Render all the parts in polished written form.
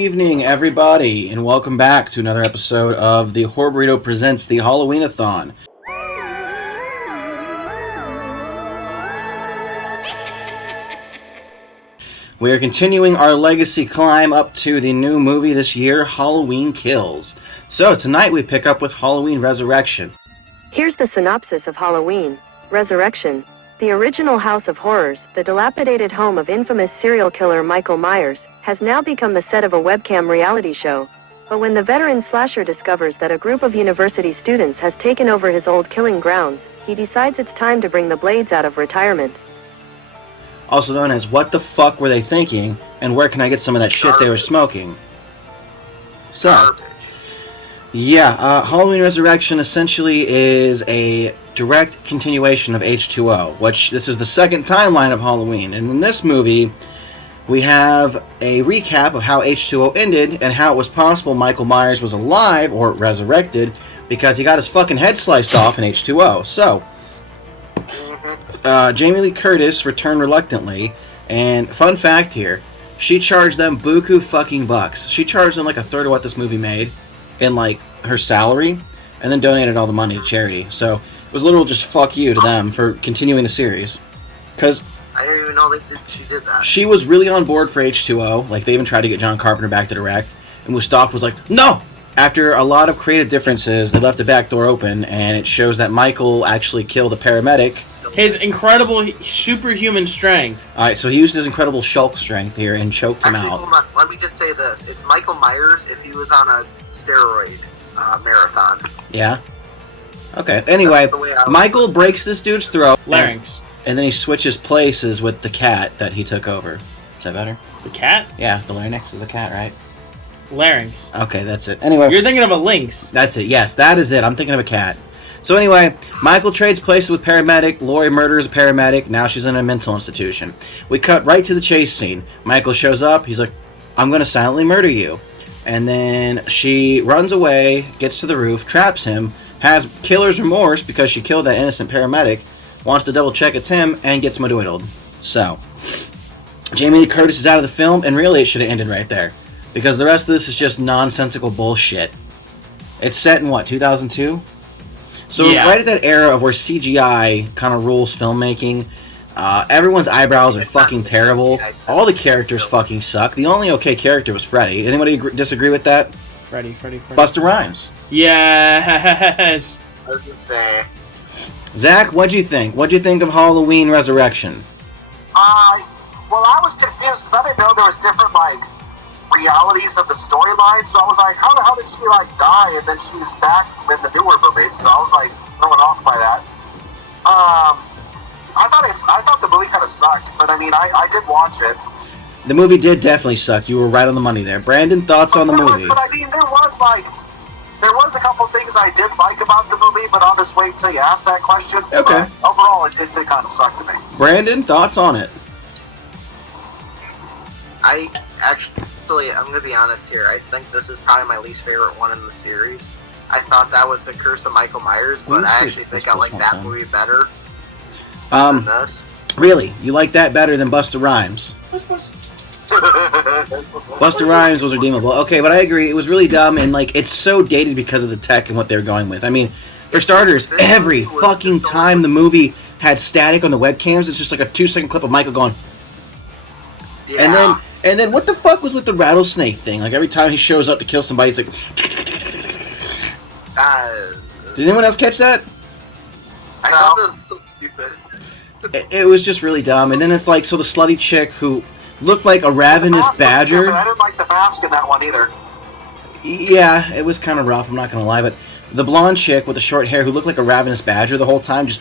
Evening, everybody, and welcome back to another episode of the Burrito presents the Halloween-a-thon. We are continuing our legacy climb up to the new movie this year, Halloween Kills. So tonight we pick up with Halloween Resurrection. Here's the synopsis of Halloween Resurrection. The original house of horrors, the dilapidated home of infamous serial killer Michael Myers, has now become the set of a webcam reality show. But when the veteran slasher discovers that a group of university students has taken over his old killing grounds, he decides it's time to bring the Blades out of retirement. Also known as What the Fuck Were They Thinking, and Where Can I Get Some of That Shit They Were Smoking? So, yeah, Halloween Resurrection essentially is a direct continuation of H2O, which this is the second timeline of Halloween. And in this movie, we have a recap of how H2O ended and how it was possible Michael Myers was alive or resurrected because he got his fucking head sliced off in H2O. So, Jamie Lee Curtis returned reluctantly, and fun fact here, she charged them buku fucking bucks. She charged them like a third of what this movie made in like her salary, and then donated all the money to charity. So it was a little just fuck you to them for continuing the series. Because I didn't even know she did that. She was really on board for H2O. Like, they even tried to get John Carpenter back to direct, and Mustafa was like, no! After a lot of creative differences, they left the back door open, and it shows that Michael actually killed a paramedic. His incredible superhuman strength. Alright, so he used his incredible Shulk strength here and choked him out. Hold on. Let me just say this. It's Michael Myers if he was on a steroid marathon. Yeah? Okay, anyway, Michael breaks this dude's throat. Larynx. And then he switches places with the cat that he took over. Is that better? The cat? Yeah, the larynx is the cat, right? Larynx. Okay, that's it. Anyway. You're thinking of a lynx. That's it, yes, that is it. I'm thinking of a cat. So anyway, Michael trades places with paramedic, Lori murders a paramedic, now she's in a mental institution. We cut right to the chase scene. Michael shows up, he's like, I'm gonna silently murder you. And then she runs away, gets to the roof, traps him, has killer's remorse because she killed that innocent paramedic, wants to double check it's him, and gets modoodled. So, Jamie Lee Curtis is out of the film, and really it should have ended right there. Because the rest of this is just nonsensical bullshit. It's set in what, 2002? So yeah. Right at that era of where CGI kind of rules filmmaking, everyone's eyebrows are fucking terrible. All the characters fucking suck. The only okay character was Freddy. Anybody disagree with that? Freddy. Busta Rhymes. Yes. I was gonna say. Zach, what'd you think? What'd you think of Halloween Resurrection? Well, I was confused because I didn't know there was different, realities of the storyline, so I was like, how the hell did she, die, and then she's back in the newer movies, so I was, thrown off by that. I thought the movie kind of sucked, but, I did watch it. The movie did definitely suck. You were right on the money there. Brandon, thoughts on the movie? But, there was a couple things I did like about the movie, but I'll just wait until you ask that question. Okay. But overall, it did kind of suck to me. Brandon, thoughts on it? I'm gonna be honest here. I think this is probably my least favorite one in the series. I thought that was The Curse of Michael Myers, but I actually think I like that movie better than this. Really? You like that better than Busta Rhymes? Busta Rhymes was redeemable. Okay, but I agree. It was really dumb, and it's so dated because of the tech and what they were going with. I mean, for starters, every fucking time the movie had static on the webcams, it's just like a 2-second clip of Michael going. Yeah. And then what the fuck was with the rattlesnake thing? Every time he shows up to kill somebody, it's like. Did anyone else catch that? I thought that was so stupid. It was just really dumb. And then it's so the slutty chick who looked like a ravenous badger. I didn't like the mask in that one either. Yeah, it was kind of rough, I'm not going to lie. But the blonde chick with the short hair who looked like a ravenous badger the whole time, just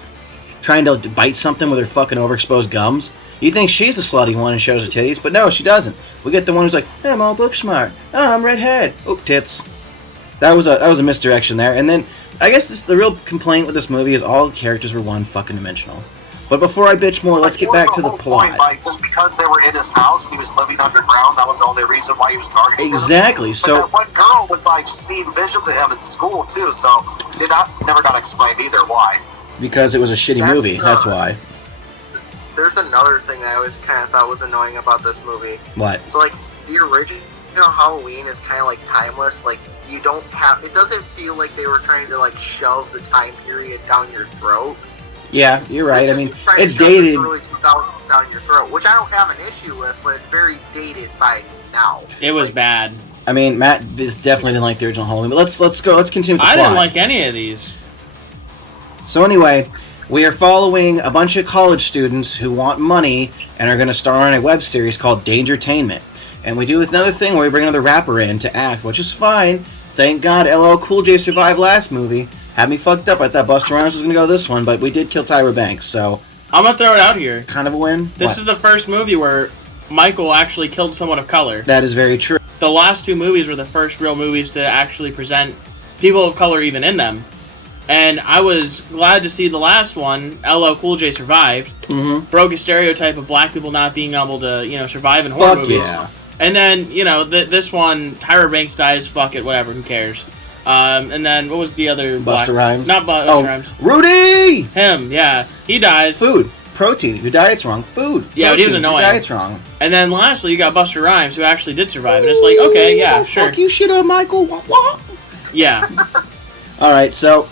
trying to bite something with her fucking overexposed gums. You think she's the slutty one and shows her titties, but no, she doesn't. We get the one who's like, hey, I'm all book smart. Oh, I'm redhead. Oh, tits. That was a misdirection there. And then, I guess the real complaint with this movie is all the characters were one fucking dimensional. But before I bitch more, let's get back to the plot. Point, just because they were in his house, he was living underground, that was the only reason why he was targeting them. Exactly, so. But that one girl was seeing visions of him in school too, so never got explained either why. Because it was a shitty movie, that's why. There's another thing that I always kind of thought was annoying about this movie. What? So, the original Halloween is kind of like timeless. Like you don't have. It doesn't feel like they were trying to like shove the time period down your throat. Yeah, you're right. I mean, it's the dated. early 2000s down your throat, which I don't have an issue with, but it's very dated by now. It was bad. I mean, Matt definitely didn't like the original Halloween. But let's go. Let's continue with the plot. I didn't like any of these. So anyway, we are following a bunch of college students who want money and are going to star in a web series called Dangertainment. And we do another thing where we bring another rapper in to act, which is fine. Thank God LL Cool J survived last movie. Had me fucked up. I thought Busta Rhymes was going to go this one, but we did kill Tyra Banks, so... I'm going to throw it out here. Kind of a win. This is the first movie where Michael actually killed someone of color. That is very true. The last two movies were the first real movies to actually present people of color even in them. And I was glad to see the last one, LL Cool J survived. Mm-hmm. Broke a stereotype of black people not being able to, survive in horror movies. Yeah. And then, this one, Tyra Banks dies, fuck it, whatever, who cares. And then, what was the other Busta Rhymes? Not Busta Rhymes. Rudy! Him, yeah. He dies. Food. Protein. If your diet's wrong, food. Yeah, but he was Protein. annoying. Your diet's wrong. And then lastly, you got Busta Rhymes, who actually did survive. And it's like, okay, yeah, sure. Fuck you, shit up, Michael. Wah, wah. Yeah. Alright, so...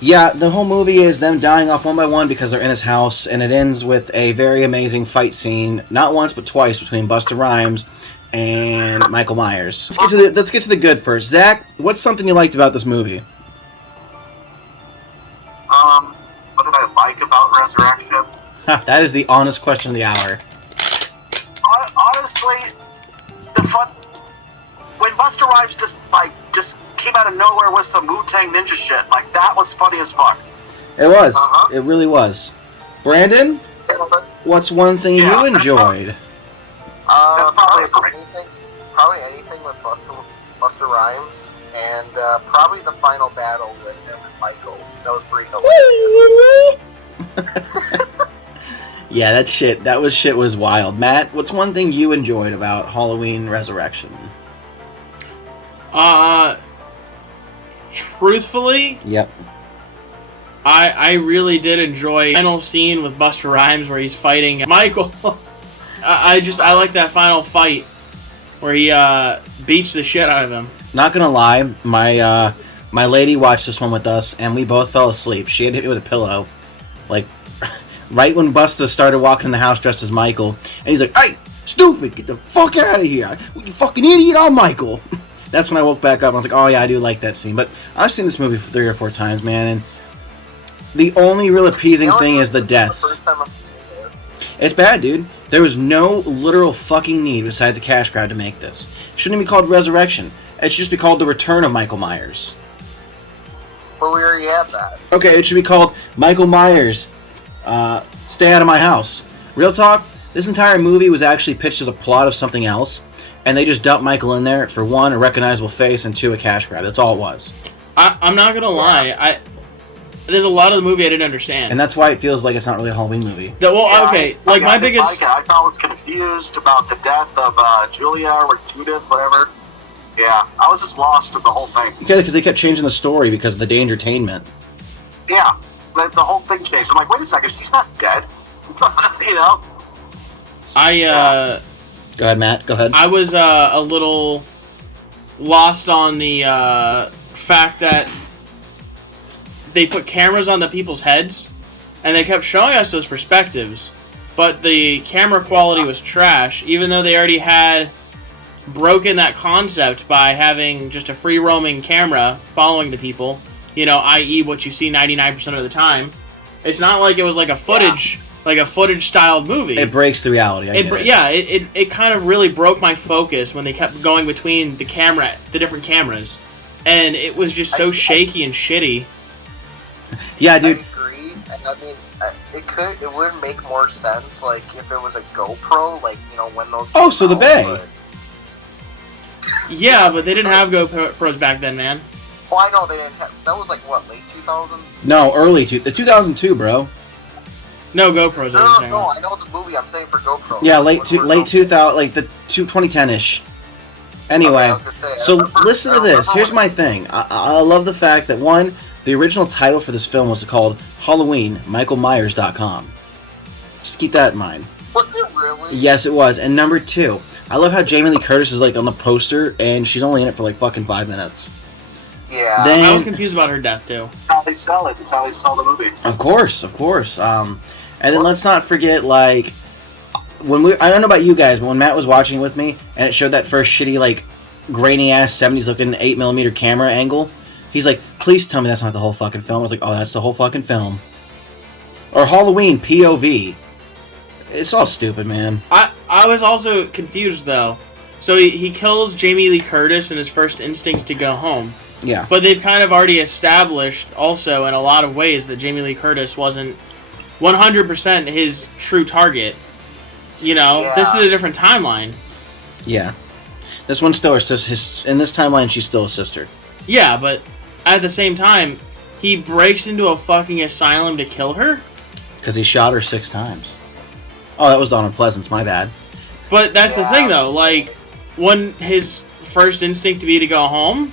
Yeah, the whole movie is them dying off one by one because they're in his house, and it ends with a very amazing fight scene, not once but twice, between Busta Rhymes and Michael Myers. Let's get to the good first. Zach, what's something you liked about this movie? What did I like about Resurrection? That is the honest question of the hour. Honestly, the fun when Busta Rhymes just came out of nowhere with some Wu-Tang Ninja shit, like that was funny as fuck. It was. It really was. Brandon, what's one thing you enjoyed? That's probably anything with Busta Rhymes, and probably the final battle with him and Michael. That was pretty hilarious. Yeah, that shit was wild. Matt, what's one thing you enjoyed about Halloween Resurrection? Truthfully, yep. I really did enjoy the final scene with Busta Rhymes where he's fighting Michael. I like that final fight where he beats the shit out of him. Not gonna lie, my lady watched this one with us and we both fell asleep. She had hit me with a pillow, like right when Busta started walking in the house dressed as Michael, and he's like, "Hey, stupid, get the fuck out of here! You fucking idiot, I'm Michael." That's when I woke back up and I was like, oh yeah, I do like that scene. But I've seen this movie 3 or 4 times, man, and the only real appeasing thing is the deaths. It's bad, dude. There was no literal fucking need besides a cash grab to make this. It shouldn't be called Resurrection. It should just be called The Return of Michael Myers. But we already have that. Okay, it should be called Michael Myers, Stay Out of My House. Real talk, this entire movie was actually pitched as a plot of something else. And they just dumped Michael in there for 1, a recognizable face, and 2, a cash grab. That's all it was. I'm not gonna lie. There's a lot of the movie I didn't understand. And that's why it feels like it's not really a Halloween movie. Okay, my biggest... I was confused about the death of Julia or Judith, whatever. Yeah, I was just lost in the whole thing. Yeah, because they kept changing the story because of the Dangertainment. Yeah, the whole thing changed. I'm like, wait a second, she's not dead. You know? Go ahead, Matt. Go ahead. I was a little lost on the fact that they put cameras on the people's heads, and they kept showing us those perspectives, but the camera quality was trash, even though they already had broken that concept by having just a free-roaming camera following the people, i.e. what you see 99% of the time. It's not like it was like a footage... Like a footage-styled movie. It breaks the reality. It kind of really broke my focus when they kept going between the different cameras, and it was just so shaky and shitty. Yeah, dude. I agree. I mean, it would make more sense, like if it was a GoPro, like when those. Oh, so the Bay. Yeah, but they didn't have GoPros back then, man. Well, I know they didn't have. That was like what, late 2000s? No, early the 2002, bro. No GoPros. No, I know the movie. I'm saying for GoPro. Yeah, late 2000, like the 2010-ish. Anyway, okay, so listen to this. Here's my thing. I love the fact that, 1, the original title for this film was called Halloween-a-thon. Just keep that in mind. Was it really? Yes, it was. And number 2, I love how Jamie Lee Curtis is like on the poster, and she's only in it for like fucking 5 minutes. Yeah. Then, I was confused about her death too. That's how they sell it. That's how they sell the movie. Of course. And then let's not forget, like, I don't know about you guys, but when Matt was watching with me, and it showed that first shitty, like, grainy-ass 70s-looking 8mm camera angle, he's like, please tell me that's not the whole fucking film. I was like, oh, that's the whole fucking film. Or Halloween, POV. It's all stupid, man. I was also confused, though. So he kills Jamie Lee Curtis in his first instinct to go home. Yeah. But they've kind of already established, also, in a lot of ways, that Jamie Lee Curtis wasn't 100% his true target. You know, This is a different timeline. Yeah. This one's still her sister. In this timeline, she's still a sister. Yeah, but at the same time, he breaks into a fucking asylum to kill her? Because he shot her 6 times. Oh, that was Donald Pleasance, my bad. But that's the thing, though. Like, wouldn't his first instinct be to go home?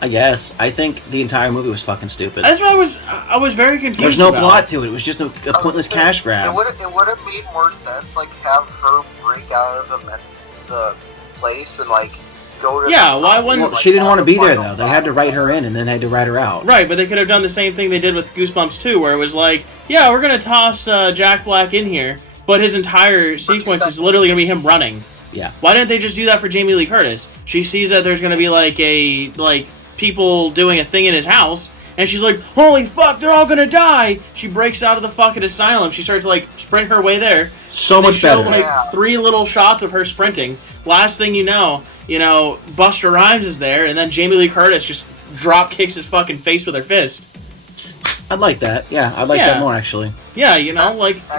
I guess. I think the entire movie was fucking stupid. That's what I was very confused. There's no about. plot to it. It was just a pointless cash grab. It would have made more sense, like, have her break out of the place and, like, go to... Yeah, why wouldn't... Well, she didn't want to be there, though. They had to write her in, and then they had to write her out. Right, but they could have done the same thing they did with Goosebumps 2, where it was like, yeah, we're going to toss Jack Black in here, but his entire sequence is literally going to be him running. Yeah. Why didn't they just do that for Jamie Lee Curtis? She sees that there's going to be, like, people doing a thing in his house, and she's like, holy fuck, they're all gonna die! She breaks out of the fucking asylum. She starts to, like, sprint her way there. So much better. better. They show, like, 3 little shots of her sprinting. Last thing you know, Busta Rhymes is there, and then Jamie Lee Curtis just drop kicks his fucking face with her fist. I'd like that. Yeah, I'd like that more, actually. Yeah,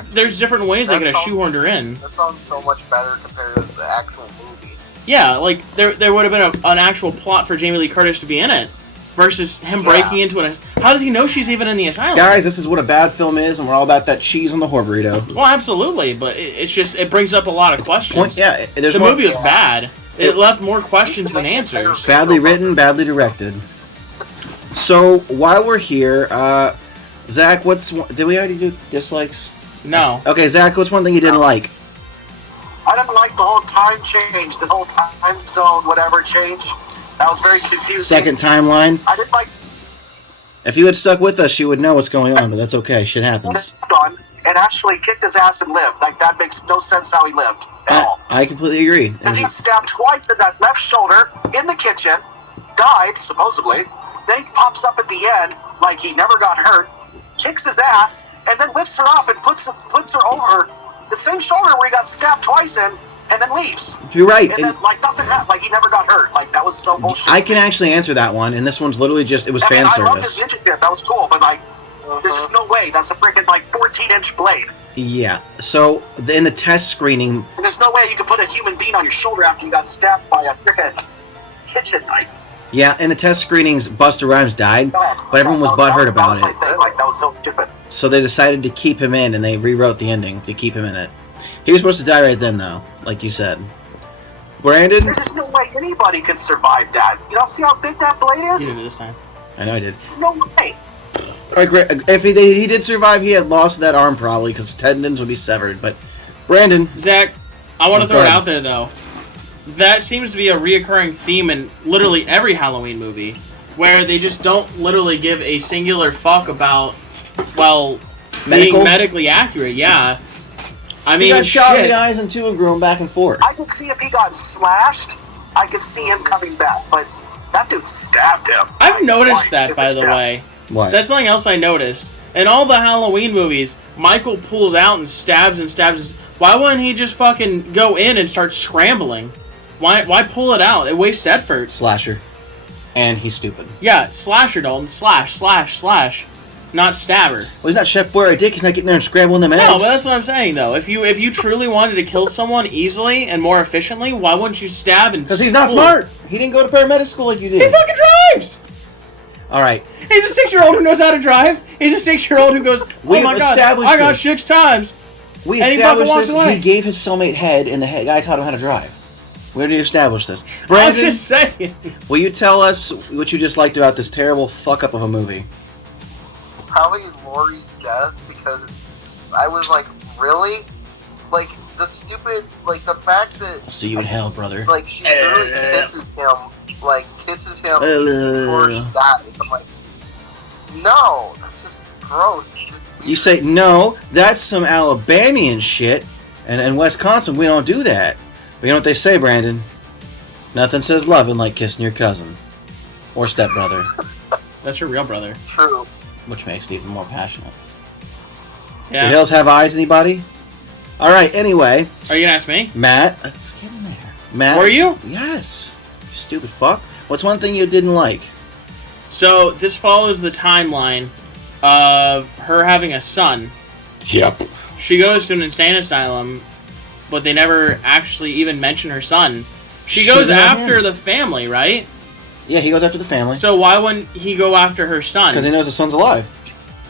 there's different ways they could have shoehorned her in. That sounds so much better compared to the actual movie. Yeah, like, there would have been an actual plot for Jamie Lee Curtis to be in it, versus him breaking into an... How does he know she's even in the asylum? Guys, this is what a bad film is, and we're all about that cheese on the whore burrito. Well, absolutely, but it's just, it brings up a lot of questions. The movie was bad. It left more questions than answers. Badly written, badly directed. So, while we're here, Zach, did we already do dislikes? No. Okay, Zach, what's one thing you didn't like? I didn't like the whole time change, the whole time zone, whatever change. That was very confusing. Second timeline. I didn't like... If you had stuck with us, you would know what's going on, but that's okay. Shit happens. And actually kicked his ass and lived. Like, that makes no sense how he lived at all. I completely agree. Because he got stabbed twice in that left shoulder in the kitchen, died, supposedly. Then he pops up at the end, like he never got hurt, kicks his ass, and then lifts her up and puts her over the same shoulder where he got stabbed twice in, and then leaves. You're right. And then, like, nothing happened. Like, he never got hurt. Like, that was so bullshit. I can actually answer that one, and this one's literally just, it was fan service. I loved his ninja shit. That was cool, but, like, there's just no way. That's a freaking, like, 14-inch blade. Yeah. So, in the test screening... And there's no way you could put a human being on your shoulder after you got stabbed by a freaking kitchen knife. Yeah, in the test screenings, Busta Rhymes died, but everyone was butthurt about it. Like, that was so stupid. So they decided to keep him in, and they rewrote the ending to keep him in it. He was supposed to die right then, though, like you said. Brandon? There's just no way anybody could survive that. You know, see how big that blade is? You did it this time. I know I did. No way. If he did survive, he had lost that arm probably, because tendons would be severed, but... Brandon? Zach, I want to throw it out there, though. That seems to be a reoccurring theme in literally every Halloween movie, where they just don't literally give a singular fuck about, well, being medically accurate, yeah. I mean, he got shot in the eyes and 2 and grew him back and forth. I could see if he got slashed, I could see him coming back, but that dude stabbed him. I've noticed that, by the way. What? That's something else I noticed. In all the Halloween movies, Michael pulls out and stabs and stabs. Why wouldn't he just fucking go in and start scrambling? Why pull it out? It wastes effort. Slasher. And he's stupid. Yeah, slasher, Dalton. Slash. Not stabber. Well, he's not Chef Boyardee Dick. He's not getting there and scrambling them eggs. No, but that's what I'm saying, though. If you truly wanted to kill someone easily and more efficiently, why wouldn't you stab and... Because he's not smart. He didn't go to paramedic school like you did. He fucking drives! Alright. He's a 6-year-old who knows how to drive. He's a 6-year-old who goes, oh my god, I got 6 times. We established this. He gave his cellmate head, and the guy taught him how to drive. Where did you establish this? Brandon, I'm just saying. Will you tell us what you disliked about this terrible fuck-up of a movie? Probably Laurie's death, because it's just, I was like, really? like the stupid, like the fact that I'll see you in hell, brother. like she literally kisses him before she dies. I'm like, no, that's just gross. You say, no, that's some Alabamian shit, and in Wisconsin we don't do that. But you know what they say, Brandon? Nothing says loving like kissing your cousin. Or stepbrother. That's your real brother. True. Which makes it even more passionate. Yeah. The hills have eyes, anybody? Alright, anyway. Are you gonna ask me? Matt. Get in there. Matt. Were you? Yes. You stupid fuck. What's one thing you didn't like? So, this follows the timeline of her having a son. Yep. She goes to an insane asylum, but they never actually even mention her son. She goes after the family, right? Yeah, he goes after the family. So why wouldn't he go after her son? Because he knows the son's alive.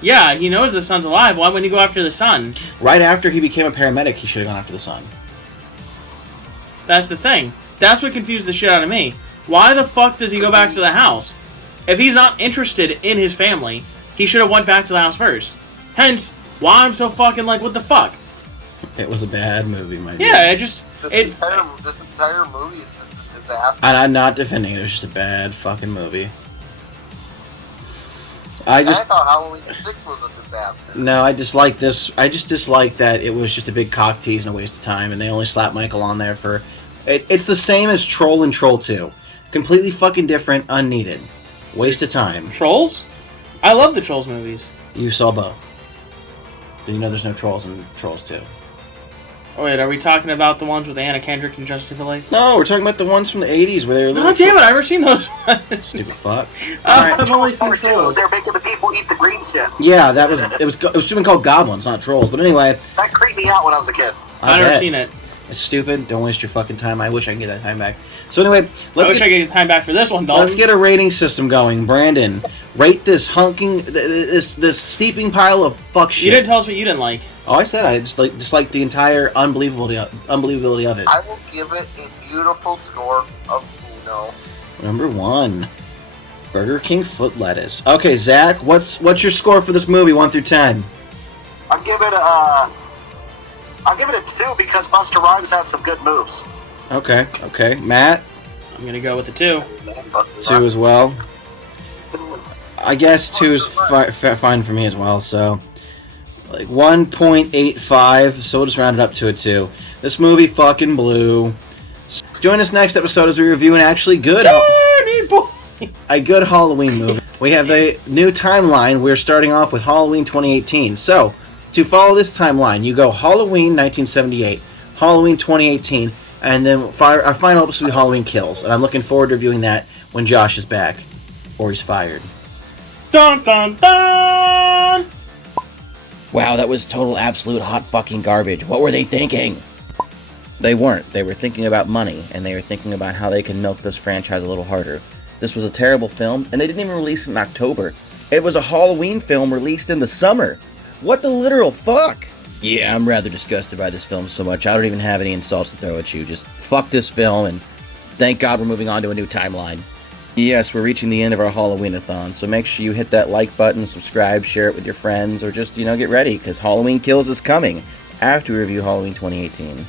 Yeah, he knows the son's alive. Why wouldn't he go after the son? Right after he became a paramedic, he should have gone after the son. That's the thing. That's what confused the shit out of me. Why the fuck does he go back to the house? If he's not interested in his family, he should have went back to the house first. Hence, why I'm so fucking like, what the fuck? It was a bad movie, my dude. Yeah, it just... This entire movie is just a disaster. And I'm not defending it. It was just a bad fucking movie. I thought Halloween 6 was a disaster. No, I dislike this. I just dislike that it was just a big cock tease and a waste of time, and they only slapped Michael on there for... It's the same as Troll and Troll 2. Completely fucking different, unneeded. Waste of time. Trolls? I love the Trolls movies. You saw both. Then you know there's no Trolls in Trolls 2. Oh wait, are we talking about the ones with Anna Kendrick and Justin Timberlake? No, we're talking about the ones from the 80s where they were little... Oh, damn it, I've never seen those ones. Stupid fuck. I've only seen Trolls. They're making the people eat the green shit. Yeah, that was... It was something called Goblins, not Trolls. But anyway... That creeped me out when I was a kid. I've never seen it. It's stupid. Don't waste your fucking time. I wish I could get that time back. So anyway, I wish I could get time back for this one, dog. Let's get a rating system going. Brandon, rate this this steeping pile of fuck shit. You didn't tell us what you didn't like. Oh, I said I dislike the entire unbelievability of it. I will give it a beautiful score of Uno. Number 1, Burger King foot lettuce. Okay, Zach, what's your score for this movie, 1 through 10? I'll give it a 2 because Busta Rhymes had some good moves. Okay, Matt. I'm gonna go with the 2. 2 as well. I guess 2 is fine for me as well. So, like 1.85. So we'll just round it up to a 2. This movie fucking blew. Join us next episode as we review an actually good, a good Halloween movie. We have a new timeline. We're starting off with Halloween 2018. So, to follow this timeline, you go Halloween 1978, Halloween 2018, and then our final episode will be Halloween Kills. And I'm looking forward to reviewing that when Josh is back, or he's fired. Dun dun dun! Wow, that was total absolute hot fucking garbage. What were they thinking? They weren't. They were thinking about money, and they were thinking about how they can milk this franchise a little harder. This was a terrible film, and they didn't even release it in October. It was a Halloween film released in the summer. What the literal fuck? Yeah, I'm rather disgusted by this film so much. I don't even have any insults to throw at you. Just fuck this film, and thank God we're moving on to a new timeline. Yes, we're reaching the end of our Halloween-a-thon, so make sure you hit that like button, subscribe, share it with your friends, or just, get ready, because Halloween Kills is coming after we review Halloween 2018.